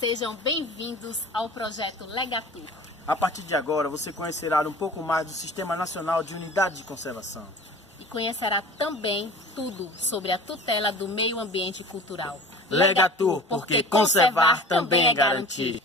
Sejam bem-vindos ao projeto Legatur. A partir de agora, você conhecerá um pouco mais do Sistema Nacional de Unidades de Conservação. E conhecerá também tudo sobre a tutela do meio ambiente cultural. Legatur, porque conservar também é garantir.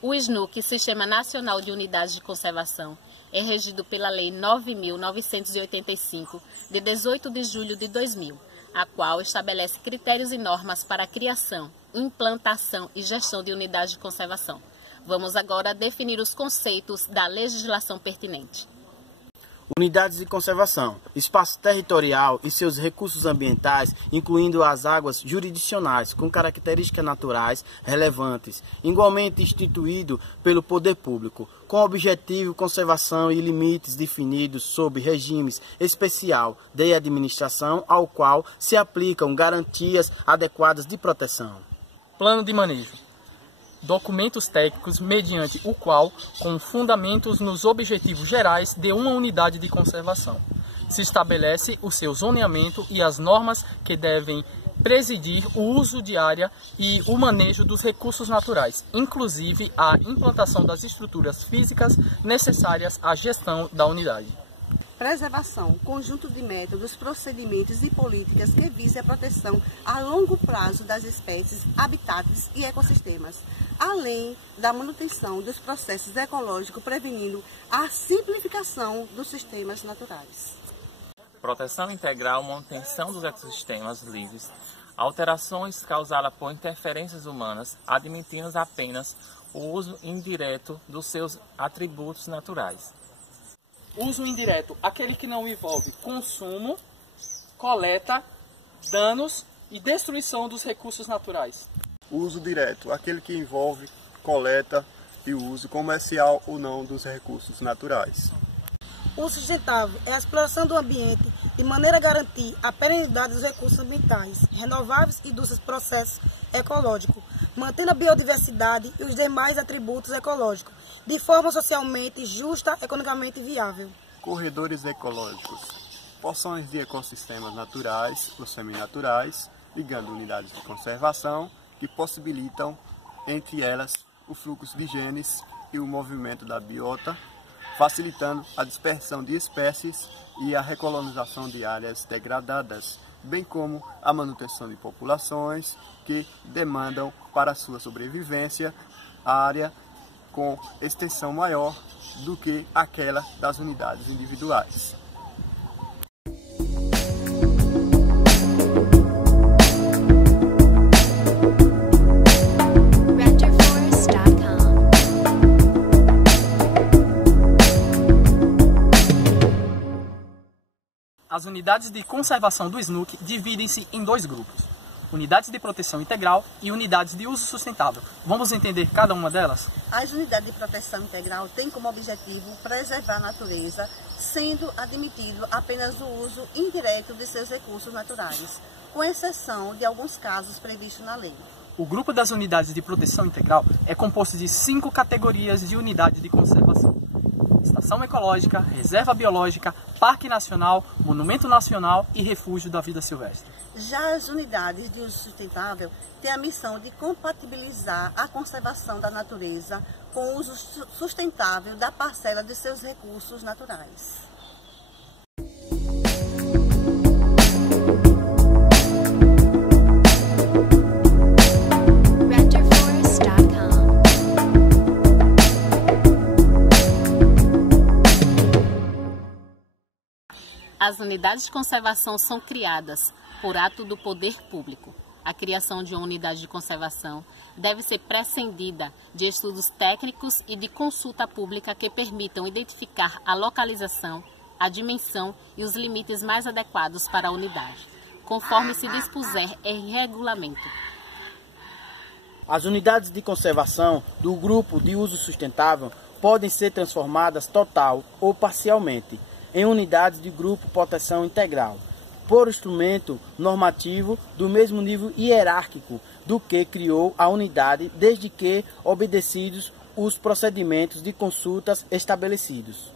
O SNUC, Sistema Nacional de Unidades de Conservação, é regido pela Lei 9.985, de 18 de julho de 2000, a qual estabelece critérios e normas para a criação, implantação e gestão de unidades de conservação. Vamos agora definir os conceitos da legislação pertinente. Unidades de conservação, espaço territorial e seus recursos ambientais, incluindo as águas jurisdicionais com características naturais relevantes, igualmente instituído pelo poder público, com objetivo, conservação e limites definidos sob regimes especial de administração ao qual se aplicam garantias adequadas de proteção. Plano de manejo. Documentos técnicos mediante o qual, com fundamentos nos objetivos gerais de uma unidade de conservação, se estabelece o seu zoneamento e as normas que devem presidir o uso de área e o manejo dos recursos naturais, inclusive a implantação das estruturas físicas necessárias à gestão da unidade. Preservação, conjunto de métodos, procedimentos e políticas que visem a proteção a longo prazo das espécies, habitats e ecossistemas, além da manutenção dos processos ecológicos, prevenindo a simplificação dos sistemas naturais. Proteção integral, manutenção dos ecossistemas livres, alterações causadas por interferências humanas, admitindo apenas o uso indireto dos seus atributos naturais. Uso indireto, aquele que não envolve consumo, coleta, danos e destruição dos recursos naturais. Uso direto, aquele que envolve coleta e uso comercial ou não dos recursos naturais. Uso sustentável é a exploração do ambiente de maneira a garantir a perenidade dos recursos ambientais, renováveis e dos processos ecológicos, mantendo a biodiversidade e os demais atributos ecológicos, de forma socialmente justa e economicamente viável. Corredores ecológicos, porções de ecossistemas naturais ou seminaturais, ligando unidades de conservação que possibilitam, entre elas, o fluxo de genes e o movimento da biota, facilitando a dispersão de espécies e a recolonização de áreas degradadas, bem como a manutenção de populações que demandam para sua sobrevivência área com extensão maior do que aquela das unidades individuais. As unidades de conservação do SNUC dividem-se em dois grupos: unidades de proteção integral e unidades de uso sustentável. Vamos entender cada uma delas? As unidades de proteção integral têm como objetivo preservar a natureza, sendo admitido apenas o uso indireto de seus recursos naturais, com exceção de alguns casos previstos na lei. O grupo das unidades de proteção integral é composto de 5 categorias de unidade de conservação: Estação Ecológica, Reserva Biológica, Parque Nacional, Monumento Nacional e Refúgio da Vida Silvestre. Já as unidades de uso sustentável têm a missão de compatibilizar a conservação da natureza com o uso sustentável da parcela de seus recursos naturais. As unidades de conservação são criadas por ato do poder público. A criação de uma unidade de conservação deve ser prescindida de estudos técnicos e de consulta pública que permitam identificar a localização, a dimensão e os limites mais adequados para a unidade, conforme se dispuser em regulamento. As unidades de conservação do grupo de uso sustentável podem ser transformadas total ou parcialmente em unidades de grupo proteção integral, por instrumento normativo do mesmo nível hierárquico do que criou a unidade, desde que obedecidos os procedimentos de consultas estabelecidos.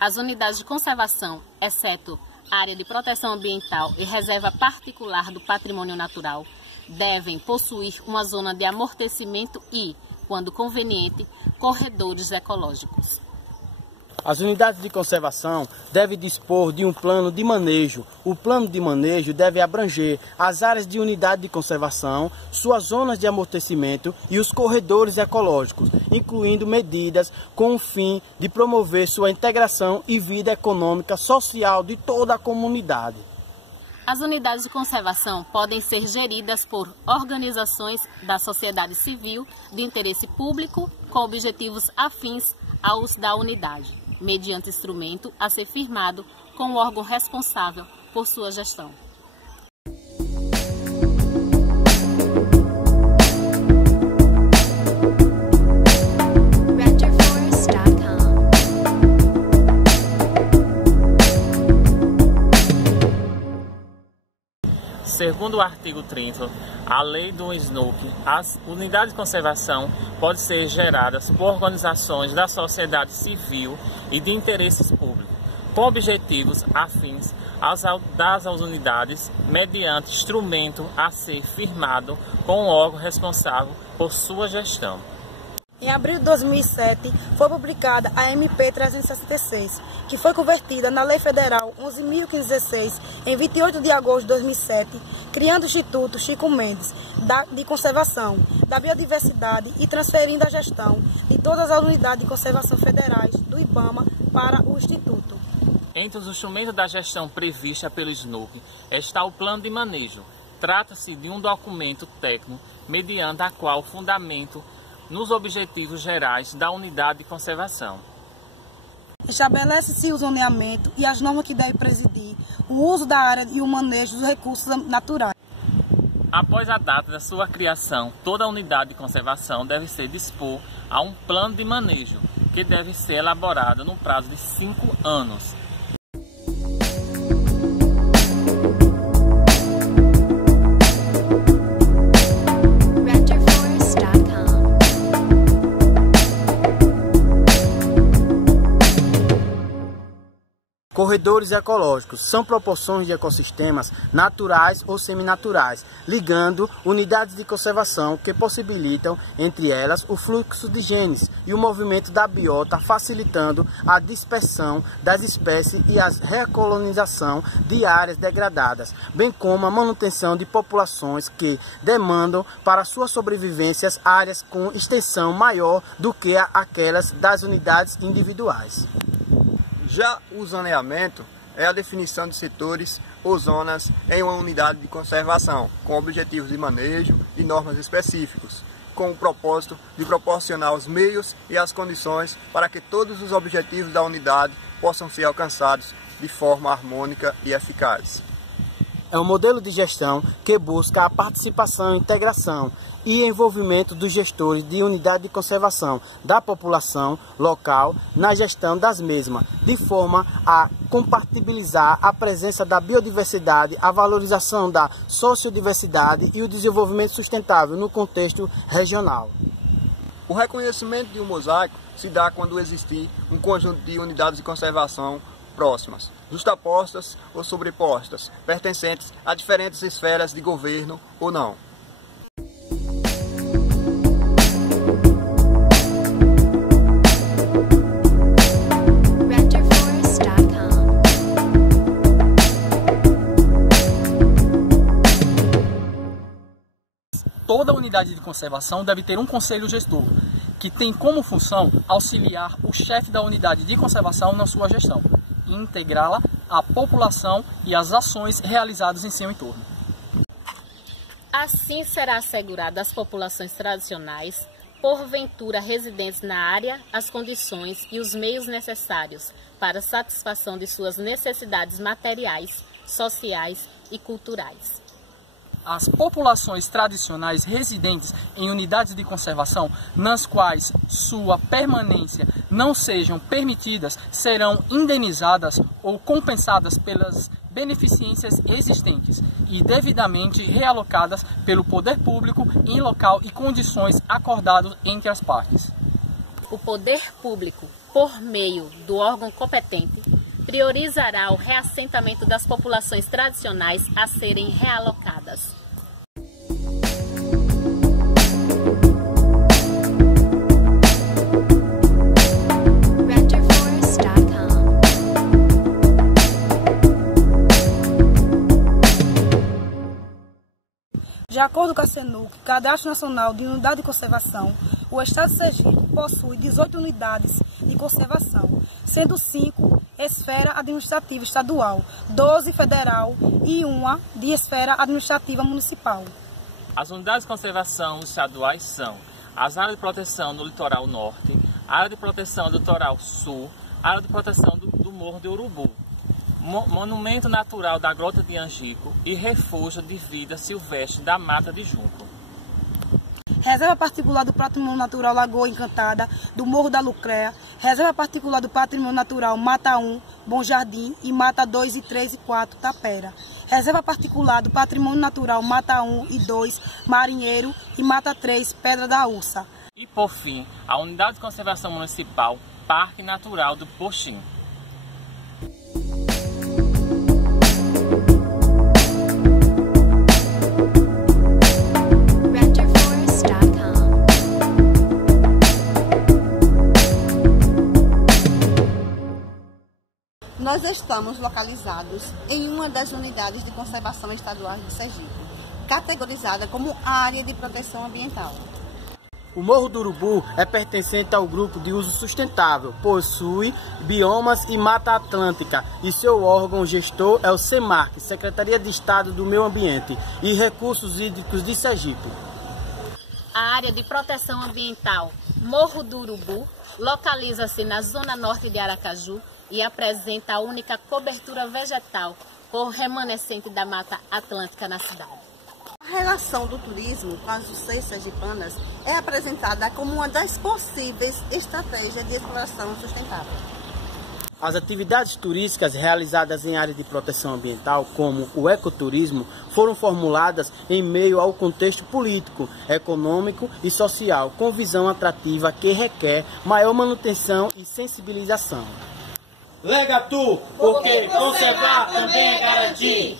As unidades de conservação, exceto área de proteção ambiental e reserva particular do patrimônio natural, devem possuir uma zona de amortecimento e, quando conveniente, corredores ecológicos. As unidades de conservação devem dispor de um plano de manejo. O plano de manejo deve abranger as áreas de unidade de conservação, suas zonas de amortecimento e os corredores ecológicos, incluindo medidas com o fim de promover sua integração e vida econômica social de toda a comunidade. As unidades de conservação podem ser geridas por organizações da sociedade civil de interesse público com objetivos afins aos da unidade, mediante instrumento a ser firmado com o órgão responsável por sua gestão. Segundo o artigo 30, a lei do SNUC, as unidades de conservação podem ser geradas por organizações da sociedade civil e de interesses públicos, com objetivos afins das unidades, mediante instrumento a ser firmado com o órgão responsável por sua gestão. Em abril de 2007, foi publicada a MP 366, que foi convertida na Lei Federal 11.516, em 28 de agosto de 2007, criando o Instituto Chico Mendes de Conservação da Biodiversidade e transferindo a gestão de todas as unidades de conservação federais do IBAMA para o Instituto. Entre os instrumentos da gestão prevista pelo SNUC está o Plano de Manejo. Trata-se de um documento técnico mediante a qual fundamento nos objetivos gerais da unidade de conservação. Estabelece-se o zoneamento e as normas que devem presidir o uso da área e o manejo dos recursos naturais. Após a data da sua criação, toda unidade de conservação deve se dispor a um plano de manejo, que deve ser elaborado no prazo de 5 anos. Corredores ecológicos são proporções de ecossistemas naturais ou seminaturais, ligando unidades de conservação que possibilitam, entre elas, o fluxo de genes e o movimento da biota, facilitando a dispersão das espécies e a recolonização de áreas degradadas, bem como a manutenção de populações que demandam para suas sobrevivências áreas com extensão maior do que aquelas das unidades individuais. Já o zoneamento é a definição de setores ou zonas em uma unidade de conservação, com objetivos de manejo e normas específicos, com o propósito de proporcionar os meios e as condições para que todos os objetivos da unidade possam ser alcançados de forma harmônica e eficaz. É um modelo de gestão que busca a participação, integração e envolvimento dos gestores de unidade de conservação da população local na gestão das mesmas, de forma a compatibilizar a presença da biodiversidade, a valorização da sociodiversidade e o desenvolvimento sustentável no contexto regional. O reconhecimento de um mosaico se dá quando existir um conjunto de unidades de conservação próximas, justapostas ou sobrepostas, pertencentes a diferentes esferas de governo ou não. Toda unidade de conservação deve ter um conselho gestor, que tem como função auxiliar o chefe da unidade de conservação na sua gestão e integrá-la à população e às ações realizadas em seu entorno. Assim será assegurada às populações tradicionais, porventura residentes na área, as condições e os meios necessários para a satisfação de suas necessidades materiais, sociais e culturais. As populações tradicionais residentes em unidades de conservação, nas quais sua permanência não sejam permitidas, serão indenizadas ou compensadas pelas beneficências existentes e devidamente realocadas pelo poder público em local e condições acordados entre as partes. O poder público, por meio do órgão competente, priorizará o reassentamento das populações tradicionais a serem realocadas. De acordo com a CNUC, Cadastro Nacional de Unidade de Conservação, o Estado de Sergipe possui 18 unidades de conservação, sendo 5 esfera administrativa estadual, 12 federal e 1 de esfera administrativa municipal. As unidades de conservação estaduais são as áreas de proteção do litoral norte, área de proteção do litoral sul, área de proteção do Morro de Urubu, monumento natural da Grota de Angico e refúgio de vida silvestre da Mata de Junco. Reserva particular do Patrimônio Natural Lagoa Encantada, do Morro da Lucréia, Reserva particular do Patrimônio Natural Mata 1, Bom Jardim e Mata 2 e 3 e 4, Tapera. Reserva particular do Patrimônio Natural Mata 1 e 2, Marinheiro e Mata 3, Pedra da Ursa. E por fim, a Unidade de Conservação Municipal Parque Natural do Poxim. Nós estamos localizados em uma das unidades de conservação estaduais de Sergipe, categorizada como área de proteção ambiental. O Morro do Urubu é pertencente ao grupo de uso sustentável, possui biomas e mata atlântica e seu órgão gestor é o SEMARC, Secretaria de Estado do Meio Ambiente e Recursos Hídricos de Sergipe. A área de proteção ambiental Morro do Urubu localiza-se na zona norte de Aracaju e apresenta a única cobertura vegetal por remanescente da Mata Atlântica na cidade. A relação do turismo com as UCs sergipanas é apresentada como uma das possíveis estratégias de exploração sustentável. As atividades turísticas realizadas em área de proteção ambiental, como o ecoturismo, foram formuladas em meio ao contexto político, econômico e social, com visão atrativa que requer maior manutenção e sensibilização. Lega tu, porque conservar também é garantir.